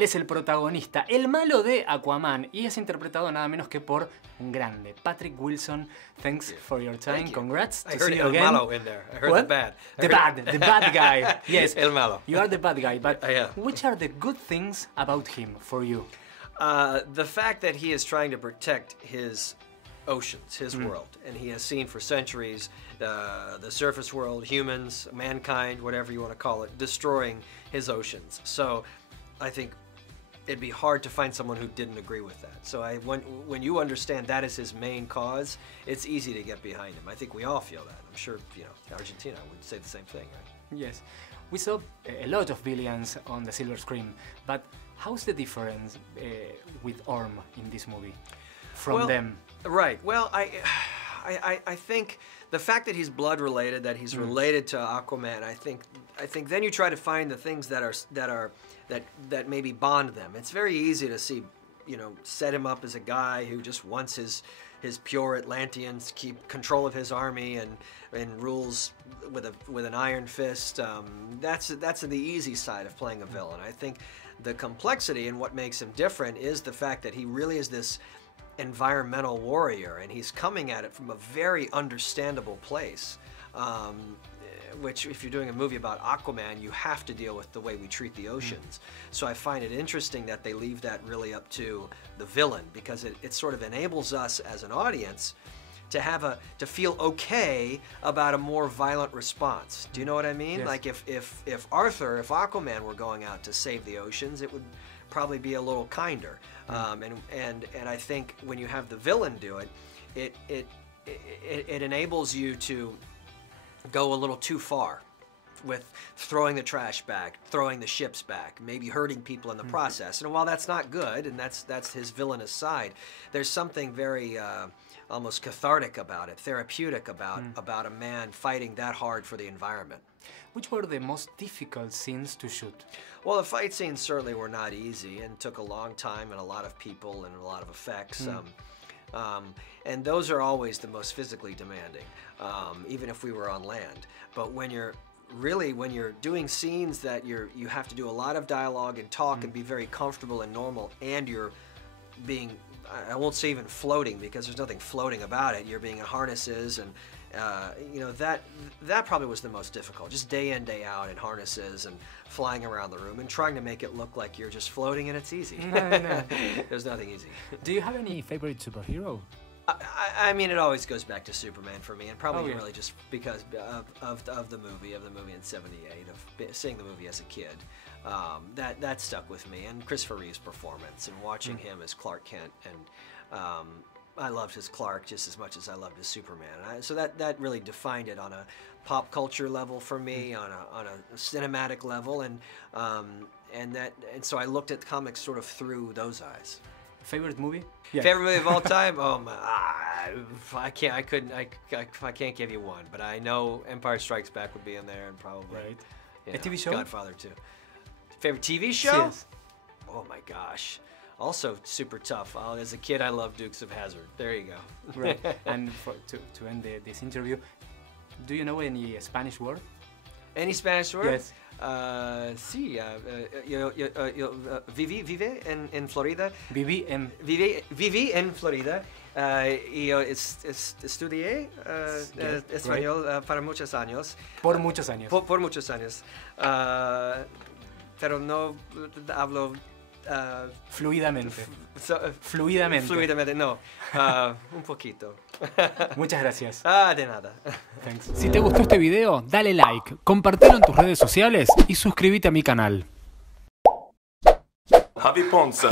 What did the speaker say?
Él es el protagonista, el malo de Aquaman, y es interpretado nada menos que por un grande, Patrick Wilson. Thanks for your time. Congrats. I heard el malo in there. I heard the bad. The bad guy. Yes. El malo. You are the bad guy, but which are the good things about him for you? The fact that he is trying to protect his oceans, his world, and he has seen for centuries the surface world, humans, mankind, whatever you want to call it, destroying his oceans. So I think it'd be hard to find someone who didn't agree with that. So when you understand that is his main cause, it's easy to get behind him. I think we all feel that. I'm sure, you know, Argentina would say the same thing, right? Yes. We saw a lot of villains on the silver screen, but how's the difference with Orm in this movie from them? Right. Well, I think the fact that he's blood related, that he's related to Aquaman, I think then you try to find the things that maybe bond them. It's very easy to see, you know, set him up as a guy who just wants his pure Atlanteans keep control of his army and rules with an iron fist. That's the easy side of playing a villain. I think the complexity and what makes him different is the fact that he really is this environmental warrior, and he's coming at it from a very understandable place. Which, if you're doing a movie about Aquaman, you have to deal with the way we treat the oceans. So I find it interesting that they leave that really up to the villain, because it sort of enables us as an audience to feel okay about a more violent response. Do you know what I mean? Yes. Like if Aquaman were going out to save the oceans, it would probably be a little kinder. And I think when you have the villain do it, it enables you to go a little too far with throwing the trash back, throwing the ships back, maybe hurting people in the process. And while that's not good, and that's his villainous side, there's something very almost cathartic about it, therapeutic about a man fighting that hard for the environment. Which were the most difficult scenes to shoot? Well, the fight scenes certainly were not easy and took a long time and a lot of people and a lot of effects. And those are always the most physically demanding, even if we were on land. But when you're doing scenes that you have to do a lot of dialogue and talk and be very comfortable and normal, and you're being, I won't say even floating, because there's nothing floating about it. You're being in harnesses, and you know, that probably was the most difficult. Just day in, day out in harnesses and flying around the room and trying to make it look like you're just floating, and it's easy. No. There's nothing easy. Do you have any favorite superhero? I mean, it always goes back to Superman for me, and probably really just because of the movie in '78, of seeing the movie as a kid. That stuck with me, and Christopher Reeve's performance, and watching him as Clark Kent, and I loved his Clark just as much as I loved his Superman. So that really defined it on a pop culture level for me, on a cinematic level, and so I looked at the comics sort of through those eyes. Favorite movie? Yeah. Favorite movie of all time? Oh my! I can't give you one, but I know Empire Strikes Back would be in there, and probably a TV show. Godfather too. Favorite TV show? Yes. Oh my gosh! Also super tough. As a kid, I loved Dukes of Hazzard. There you go. Right. And to end this interview, do you know any Spanish word? Any Spanish word? Yes. Sí, vive en Florida. Viví en Florida. Y yo estudié español para muchos años. Por muchos años. Por muchos años. Pero no hablo fluidamente. Fluidamente, no. Un poquito. Muchas gracias. De nada. Thanks. Si te gustó este video, dale like, compartilo en tus redes sociales y suscríbete a mi canal. JaviPonzo.